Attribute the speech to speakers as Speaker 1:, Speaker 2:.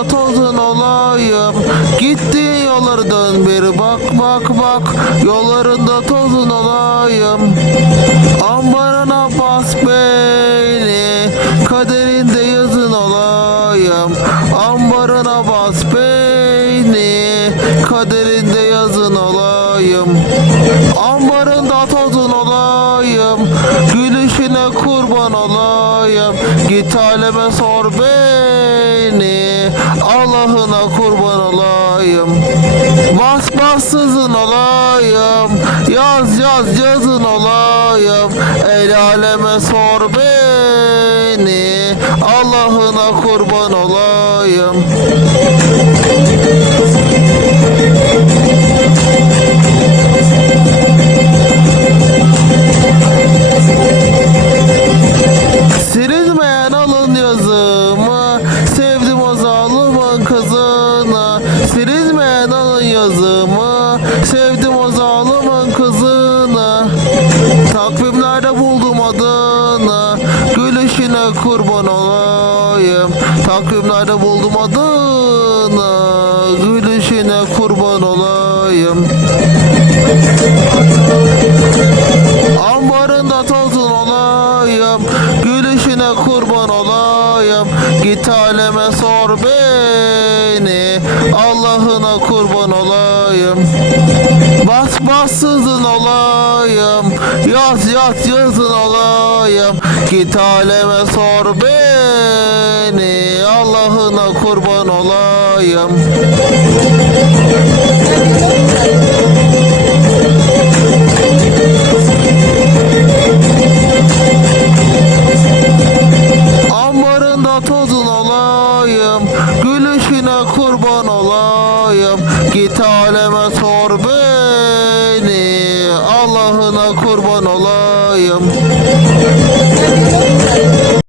Speaker 1: da tozun olayım. Gittiğin yollardan beri bak bak bak. Yollarında tozun olayım. Ambarana bas beni. Kaderinde yazın olayım. Ambarana bas beni. Kaderinde yazın olayım. Ambarında tozun olayım. Gülüşüne kurban olayım. Git aleme sor beni. Allah'ına kurban olayım. Bas olayım. Yaz yaz yazın olayım. El aleme sor beni. Allah'ına kurban olayım alın yazımı Sevdim o zalimin kızını. Takvimlerde buldum adını Gülüşüne kurban olayım. Takvimlerde buldum adını Gülüşüne kurban olayım. Ambarında Git aleme sor beni Allah'ına kurban olayım. Bas bassızın olayım Yaz yaz yazın olayım. Git aleme sor beni Allah'ına kurban olayım Git aleme sor beni Allah'ına kurban olayım